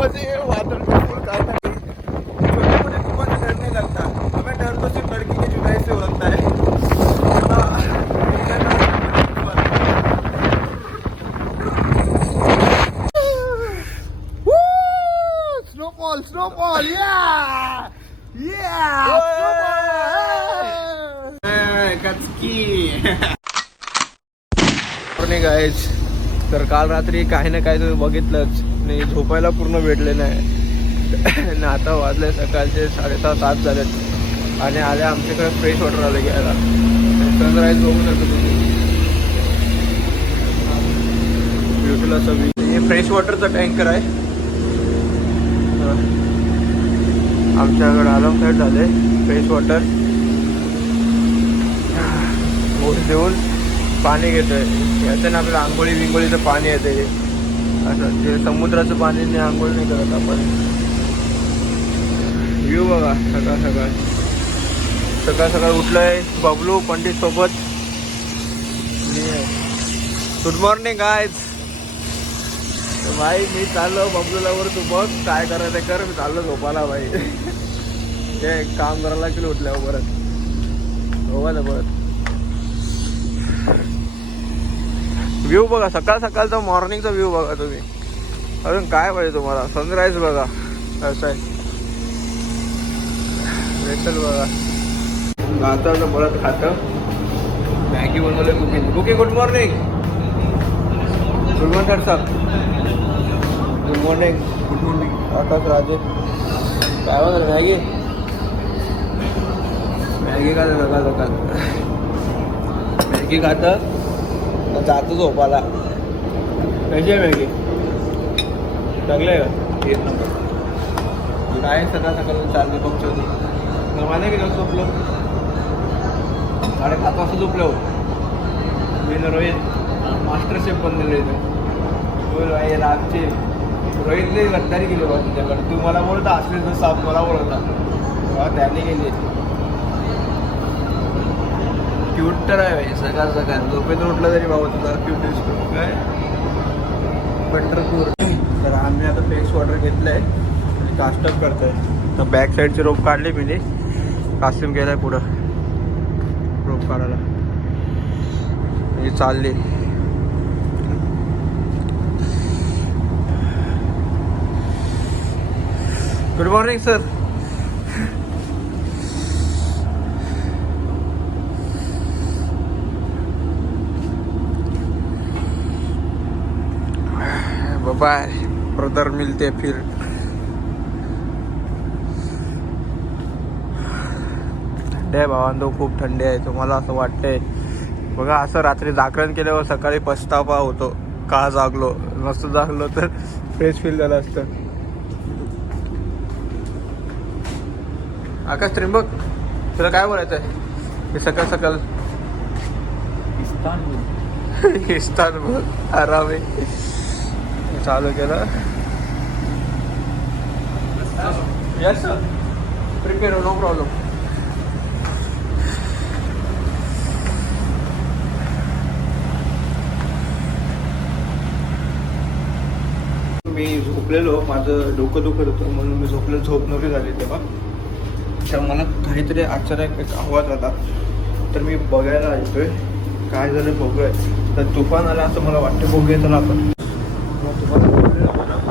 मजे वादळ बिल्कुल काय नाही, छोटे मोठे तूफान डर नहीं लगता, हमें डर तो सिर्फ लड़की की जुदाई से होता है। स्नोफॉल स्नोफॉल गाईज, तर काल रात्री काही ना काही तुम्ही बघितलंच नाही, झोपायला पूर्ण भेटले नाही आणि आता वाजले सकाळचे 6:30-7 झालेत आणि आले आमच्याकडे फ्रेश वॉटर आलं घ्यायला। सनराईज बघू शकतो तुम्ही, ब्युटिफुल असं व्ह्यू। हे फ्रेश वॉटरचा टँकर आहे, आमच्याकडे आलम साईड झाले फ्रेश वॉटर देऊन पाणी घेतोय। याच्यानं आपल्याला आंघोळी बिंगोळीचं पाणी येते, असं ते समुद्राचं पाणी आंघोळ नाही करत आपण। व्ह्यू बघा, सकाळ सकाळ उठलोय बबलू पंडित सोबत। Good morning guys. भाई मी चाललो बबलूला वर, तू बघ काय करायचं कर, मी चाललो झोपायला भाई। हे काम करायला की उठल्यावर परत झोपायला परत। व्ह्यू बघा, सकाळ सकाळचा मॉर्निंगचा व्ह्यू बघा तुम्ही, अजून काय पाहिजे तुम्हाला। सनराईज बघा असं आहे, वेटल बघा, आता परत खातं मॅगी बनवले cooking. Cooking good morning, good morning sir, good morning, good morning Akash Raje. काय बनवलं मॅगी, मॅगी का सकाळ सकाळ मॅगी खातं जातो झोपाला। कशी आहे मॅगी, चांगलं आहे का, 1 नंबर। काय सकाळ सकाळ चालले बघतो मला की जाऊ झोपलो 7:30 वाजता झोपलो। मी रोहित मास्टर शेफ बनलेलो इथे रातचे, रोहितने गद्दारी केली बघा तुझ्याकडे, तू मला बोलता असले तर साप मला बोलता, त्याने गेली। क्यूट तर आहे भाई, सकाळ सकाळ झोपेतून उठलं तरी बाबा तुझा क्यूट दिसतो काय। पंढरपूर, तर आम्ही आता फ्रेश वॉटर घेतलंय आणि कास्टअप करतोय। तर बॅक साईडची रोप काढली मी, कास्टिंग केलाय पुढं रोप काढायला, ही चालली। Good morning sir. Bye brother, मिलते फिर। थंडी आहे भावांनो, खूप थंडी आहे, तुम्हाला असं वाटतंय बघा। असं रात्री जागरण केल्यावर सकाळी पछतावा होतो, का जागलो, नसतं जागलो तर फ्रेश फील झालं असतं। आकाश त्रिंबक, तुला काय बोलायचं आहे हे सकाळ सकाळ? इस्तानबुल आराम आहे, चालू केलं। Yes prepare, no problem. मी झोपलेलो, माझं डोकं दुखत होतं म्हणून मी झोपलेलो, झोप नव्हती झाली तेव्हा। तर मला काहीतरी अचानक एक आवाज आला, तर मी बघायला येतोय काय झालं बघूया। तर तुफान आला असं मला वाटतं, बघूया चला आपण।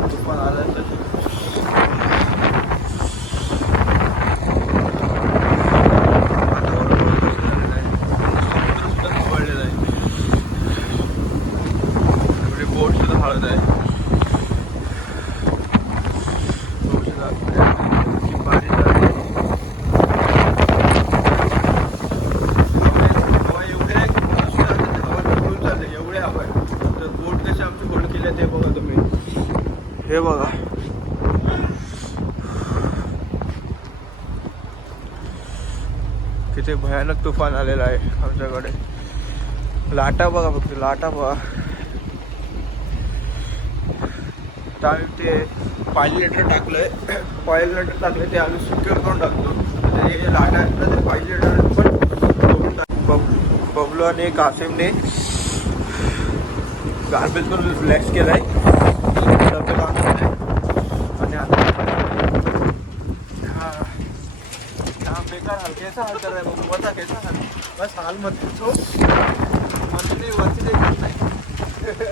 तुफान आलं तर बोट सुद्धा हळद आहे, हे बघा। किती भयानक तुफान आलेला आहे आमच्याकडे, लाटा बघा फक्त, लाटा बघा। तर आम्ही ते पायलेटर टाकलंय, पायलेटर टाकले ते आम्ही सिक्युअर करून टाकतो, ते लाटा आहेत ना ते पायलेटर पण बबलू आणि कासिमने गार्बेज पण रिलॅक्स केलाय। कैसा हाल कर रहा है बाबू, बता कैसा हाल? बस हाल मत पूछो, नहीं वरची नहीं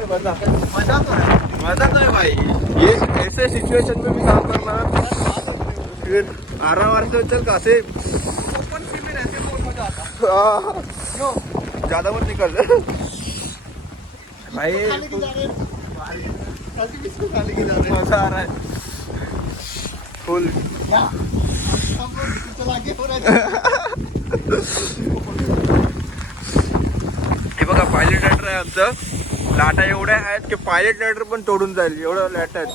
बता, मजा तो है भाई, ये ऐसे सिचुएशन में भी काम करना, फिर आराम से चल कैसे ओपन सी में रहते बहुत मजा आता। ज्यादा मत निकल भाई, मजा आ रहा है फुल। हे बघा पायलट लेटर आहे आमचं, लाटा एवढ्या आहेत की पायलट लेटर पण तोडून जाईल एवढं लाटा आहेत।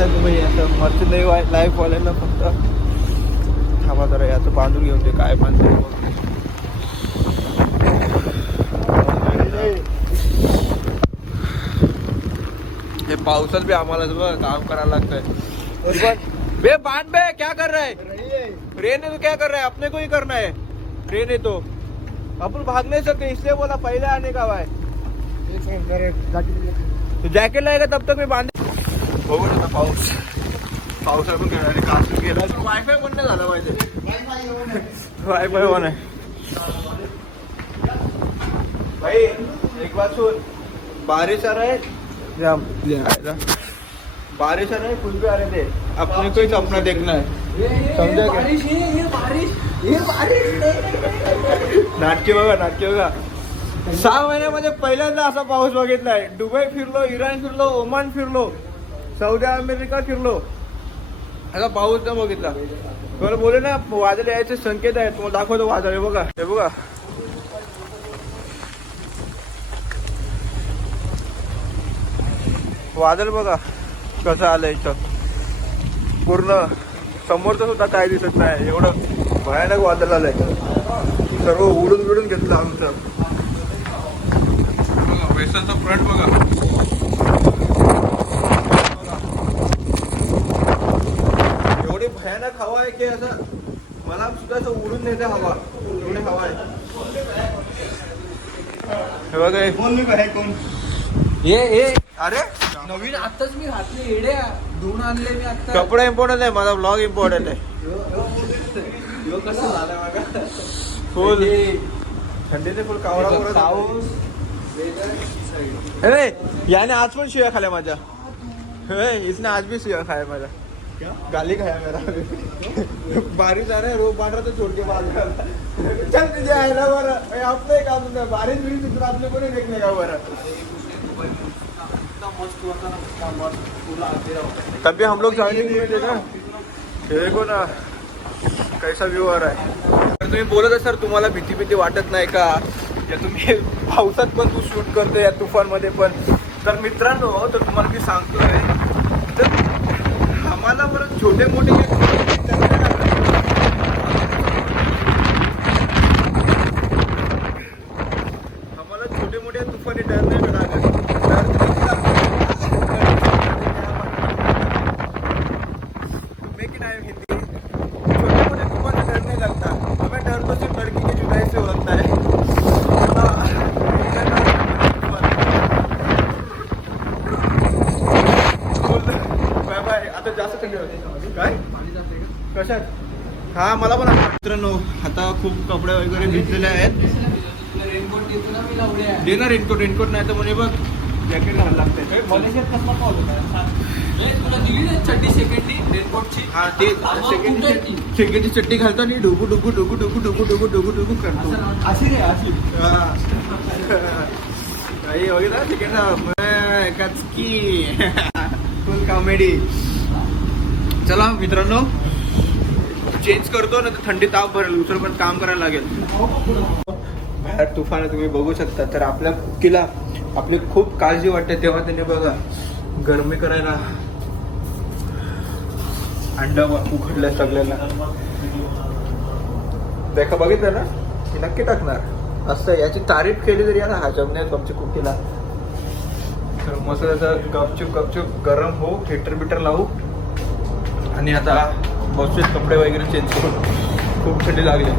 असं मस्त नाही लाईफ वाल्यांना फक्त थांबा जरा याचं बांधून घेऊन ते काय बांधते हे पावसात भी आम्हाला काम करायला लागतंय। बे बांध बे, क्या कर रहा है? ट्रेन है तो क्या कर रहा है, अपने को ही करना है, ट्रेन है तो अपन भाग नहीं सकते, इसलिए बोला पहले आने का भाई। तो जॅकेट लाएगा तब तक मी बांधे बघू ना पाऊस, पावसा पण गेला कासून गेला, वायफाय पण नाही झाला पाहिजे, वायफाय ऑन आहे भाई। एक बात सुन, बारिश आ रहा है, बारिश आ रहा है, कुछ भी आ रहे थे, अपने को ही अपना देखना है, समझा क्या? ये बारिश नाटके बघा 6 महिन्यामध्ये पहिल्यांदा असा पाऊस बघितलाय। दुबई फिरलो, इराण फिरलो, ओमान फिरलो, सौदी अमेरिका फिरलो, असा पाऊस न बघितला। बरं बोले ना वादळ यायचे संकेत आहेत, तुम्हाला दाखवतो वादळ, हे बघा, हे बघा वादळ बघा कसं आलंय इथं, पूर्ण समोरचं सुद्धा काय दिसत नाही, एवढं भयानक वादळ आलंय, सर्व उडून घेतलं आमचं। बघा वेस्टर्नचा फ्रंट बघा, एवढी भयानक हवा आहे की असं मला सुद्धा असं उडून नेते हवा, एवढी हवा आहे। हे बघा कोण ये अरे नवीन आताच मी घातले येड्या, धुवून आणले मी आता, कपडा इम्पॉर्टंट आहे, माझा ब्लॉग इम्पॉर्टंट आहे। कसं झालं बघा, फुल थंडीने फुल कावळा पाऊस, अरे याने आज पण शिव्या खाल्या माझ्या, इसने आज भी शिव्या खाया माझ्या, गाली खाया मेरा। बारिश आ रहा है, रो बांट रहा तो छोड़ के बाहर चल तुझे है ना बरा, आपने काम नहीं, बारिश भी चित्र आपने को नहीं देखने का बरा। तभी हम लोग जॉइनिंग हुए थे ना, देखो ना कैसा व्यू आ रहा है। तर तुम्ही बोलत सर तुम्हाला भीती वाटत नाही का, या तुम्ही पावसात पण तू शूट करतो या तुफान मध्ये पण, तर मित्रांनो तर तुम्हाला मी सांगतोय, तर आम्हाला बरं छोटे मोठे तुफानी डर नाही लागत, कशात? हा मला पण मित्रांनो आता खूप कपडे वगैरे भिजलेले आहेत, रेनकोट देतो ना मी लावड्या, दे ना रेनकोट नाही तर म्हणे बघ जॅकेट घालायला लागतंय। मलेशियात कसला पाऊस होता, तुला दिली ना चड्डी सेकंडली रेनकोटची, हा ते सेकंडची चड्डी घालतो आणि डुगू करतो, अशी रे अशी काही वगैरे सेकंड कचकी फुल कॉमेडी। चला मित्रांनो चेंज करतो ना, तर थंडी ताप भरेल, दुसरं पण काम करायला लागेल। बाहेर तुफान तुम्ही बघू शकता, तर आपल्या कुकीला आपली खूप काळजी वाटते, तेव्हा त्याने बघा गरमी करायला अंडा उघडल्या सगळ्याला, देखा बघितलं ना की नक्की टाकणार असं, याची तारीफ केली तरी याला हजमण्यात आमच्या कुकीला। तर मस्त असं गपचूप गरम हो, हिटर लावू आणि आता बसून कपडे वगैरे चेंज करून, खूप थंडी लागली।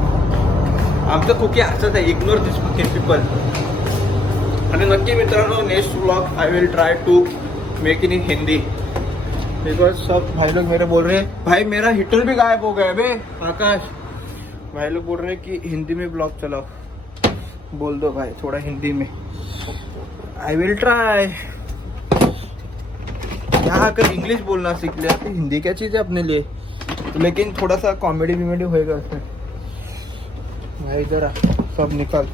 आमचं कुकी हसत आहे, इग्नोर दिस कुकिंग पीपल। आणि नक्की मित्रांनो next vlog I will try to make in Hindi, because सब भाई लोग मेरे बोल रहे हैं भाई मेरा हीटर भी गायब हो गया बे आकाश, भाई लोग बोल रहे हैं कि हिंदी में ब्लॉग चलाओ, बोल दो भाई थोड़ा हिंदी में। आई विल ट्राई। यहाँ आकर इंग्लिश बोलना सीख लिया, हिंदी क्या चीज़ है अपने लिए, लेकिन थोड़ा सा कॉमेडी विमेडी होएगा उसमें। भाई इधर आ, सब निकाल।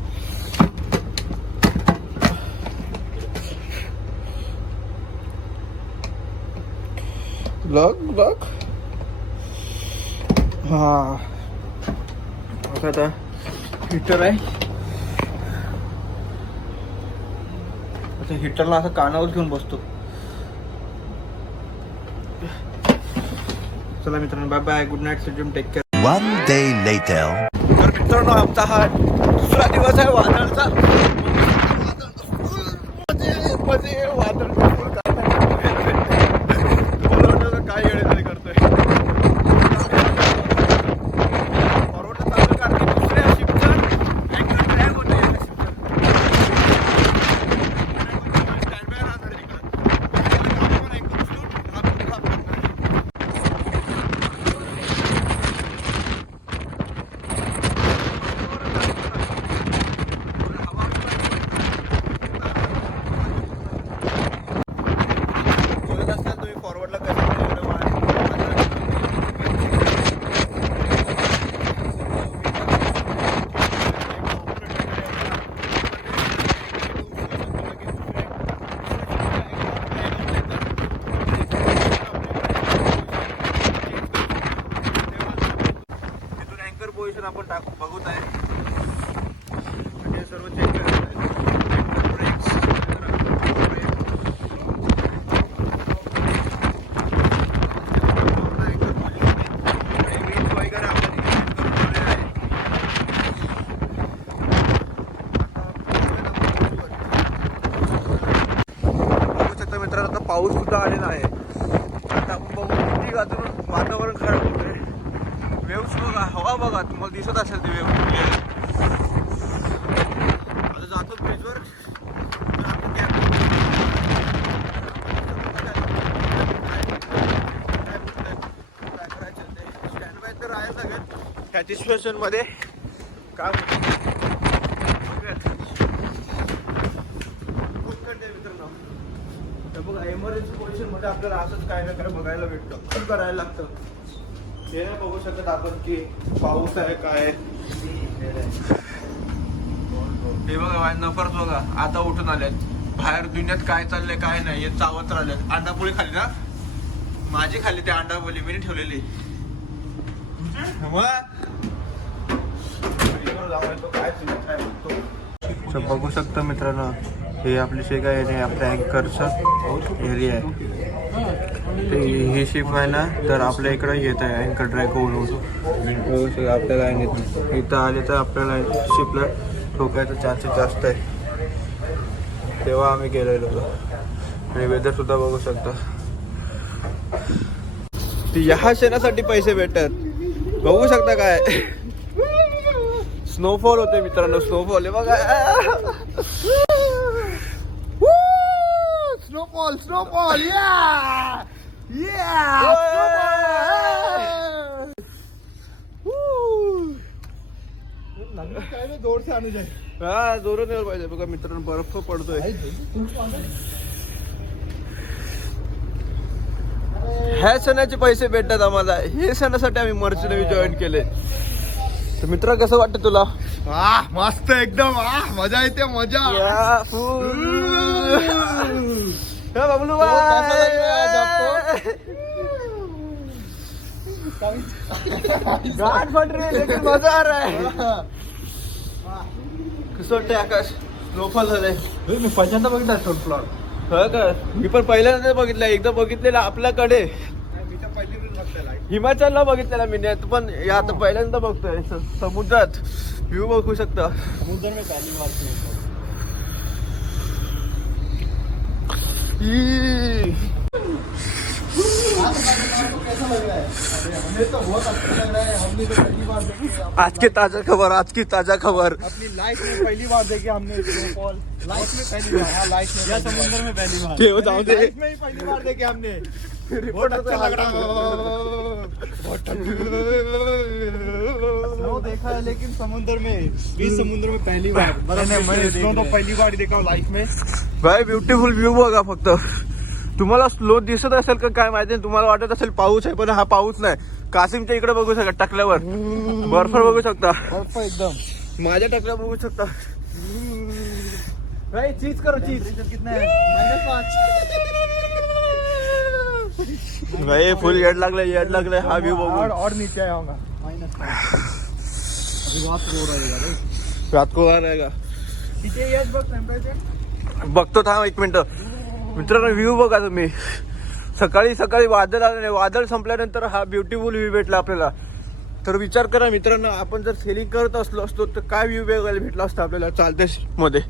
ब्लॉग हाँ आता हिटर आहे, आता हिटरला असं कानावर घेऊन बसतो। चला मित्रांनो, bye bye, good night, dream, take care. One day later. तर मित्रांनो, आमचा हा दुसरा दिवस आहे वादळचा। वादळ काय येणे करतोय, फॉरवर्ड चालू करते दुसऱ्या शिफ्टचा अँकर ड्राईव्ह होते। स्टँड बाय राहणार पोझिशन आपण टाकू बघत आहे, म्हणजे सर्व चेक करायचं आहे। बघू शकता मित्रांनो, आता पाऊस सुद्धा आलेला आहे। आता आपण बघू किती अजून वातावरण खराब होतंय। वेव्स बघा, हवा बघा, तुम्हाला दिसत असेल ते वेव्ह। आता जातो ब्रिजवर, स्टँड बाय तर राहायला लागेल ह्या सिच्युएशन मध्ये। काय खूप करते मित्रांनो, तर बघा इमर्जन्सी पोझिशन मध्ये आपल्याला असंच काय ना काय बघायला भेटतं, खूप करायला लागतं। हे नाही बघू शकत आपण की पाऊस आहे काय। हे बघा नफरच बघा, आता उठून आलेत, बाहेर दुनियात काय चाललंय काय नाही हे चावत राहिलेत। अंडापोळी खाली ना, माझी खाली ते अंडापोळी मी ठेवलेली। बघू शकता मित्रांनो, हे आपली शेगा आहे, आपल्या अँकरचा एरिया आहे। ही शिप आहे ना, तर आपल्या इकडे येत आहे अँकर ड्रॅग होऊन। आपल्याला इथं आले तर आपल्याला शिपला ठोकायचा चान्सेस जास्त आहे, तेव्हा आम्ही गेलेलो होतो। आणि वेदर सुद्धा बघू शकता, ह्या क्षणासाठी पैसे भेटतात। बघू शकता काय स्नोफॉल होते मित्रांनो, स्नोफॉल आहे बघा, स्नोफॉल स्नोफॉल या जोर से आने जाए, हा जोराने पाहिजे बघा मित्रांनो, बर्फ पडतोय। ह्या सणाचे पैसे भेटतात आम्हाला, हे सणासाठी आम्ही मर्च नवी जॉईन केले। तर मित्र कसं वाटतं तुला? मस्त एकदम, मजा येते मजा। बबलू गाठ फट रही, लेकिन मजा आ रहा है। कसं वाटतंय आकाश? स्नोफॉल झालंय, मी पहिल्यांदा बघितला स्नोफॉल। हो का? मी पण पहिल्यांदा बघितलं, एकदा बघितलेलं आपल्याकडे हिमाचलला बघितलेला मी, पण आता पहिल्यांदा बघतोय समुद्रात व्ह्यू बघू शकता। समुद्र में पहली बार कैसा लग रहा है? हमें तो बहुत अच्छा लग रहा है। हमने तो पहली बार देखी, आज की ताजा खबर, आज की ताजा खबर। अपनी लाइफ में पहली बार देखी हमने स्नोफॉल। लाइफ में पहली बार, हाँ लाइफ में, या समुद्र में पहली बार, जाऊ दे, लाइफ में ही पहली बार देखे हमने। रिपोर्ट अच्छा लग रहा स्नो देखा है लेकिन समुद्र में, बीच समुद्र में पहली बार। मैंने स्नो तो पहली बार देखा लाईफ में. भाई ब्युटिफुल व्ह्यू बघा फक्त. तुम्हाला स्लो दिसत असेल का काय माहिती, तुम्हाला वाटत असेल पाऊस आहे, पण हा पाऊस नाही. कासिमच्या इकडे बघू शकता टकल्यावर बर्फ बघू शकता, बर्फ एकदम. माझ्या टकल्या बघू शकता. भाई चीज करो चीज. कितना है? -5. भाई फुल येड लागले हा व्ह्यू बघून. और नीचे आया होगा. -5. अभी रात को रहेगा रे. रात को रहेगा. किती येस बघ टेम्परेचर. बघतो थांब एक मिनिट. मित्रांनो व्ह्यू बघा तुम्ही. सकाळी सकाळी वादळ आले, वादळ संपल्यानंतर हा ब्युटिफुल व्ह्यू भेटला आपल्याला. तर विचार करा मित्रांनो, आपण जर सेलिंग करत असतो तर काय व्ह्यू बघायला भेटला असता आपल्याला चालते मध्ये.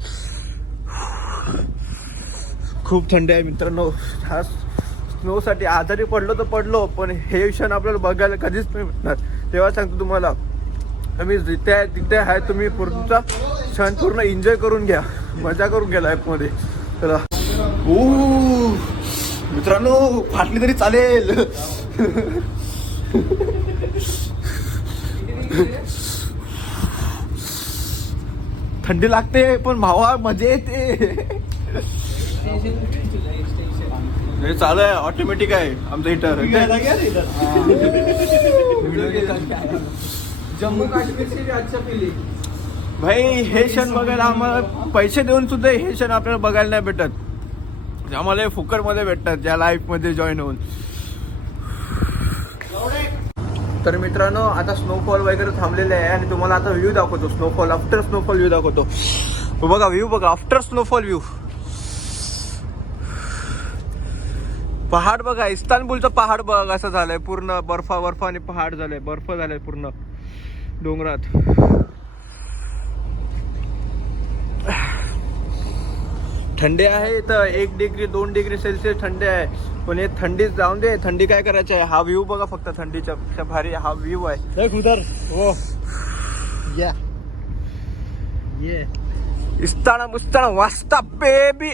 खूप थंडी आहे मित्रांनो. हा स्नो साठी आजारी पडलो तर पडलो, पण हे क्षण आपल्याला बघायला कधीच नाही भेटणार. तेव्हा सांगतो तुम्हाला, तुम्ही जिथे आहे तिथे आहे, तुम्ही तुमचा क्षण पूर्ण एन्जॉय करून घ्या, मजा करून घ्या लाईफ मध्ये. चला मित्रांनो, फाटली तरी चालेल. थंडी लागते पण भावा मजा येते. हे चालू आहे, ऑटोमॅटिक आहे आमचं हिटर. जम्मू काश्मीर से भी अच्छा फीलिंग. भाई हे क्षण बघायला आम्हाला पैसे देऊन सुद्धा हे क्षण आपल्याला बघायला नाही भेटत. आम्हाला हे फुकटमध्ये भेटतात या लाईफ मध्ये जॉईन होऊन. तर मित्रांनो, आता स्नोफॉल वगैरे थांबलेले आहे आणि तुम्हाला आता व्ह्यू दाखवतो. स्नोफॉल आफ्टर स्नोफॉल व्ह्यू दाखवतो. बघा व्ह्यू बघा, आफ्टर स्नोफॉल व्ह्यू. पहाड बघा, इस्तानबुलचं पहाड बघा कसं झालंय, पूर्ण बर्फ आणि पहाड झालंय, बर्फ झालाय पूर्ण डोंगरात. थंडी आहे तर 1 डिग्री 2 डिग्री सेल्सिअस थंडी आहे, पण हे थंडी जाऊन दे. थंडी काय करायची आहे, हा व्ह्यू बघा फक्त. थंडीच्या पेक्षा भारी हा व्ह्यू आहे. देख उधर वो. ये इस्ताना मुस्ताना वास्ता बेबी.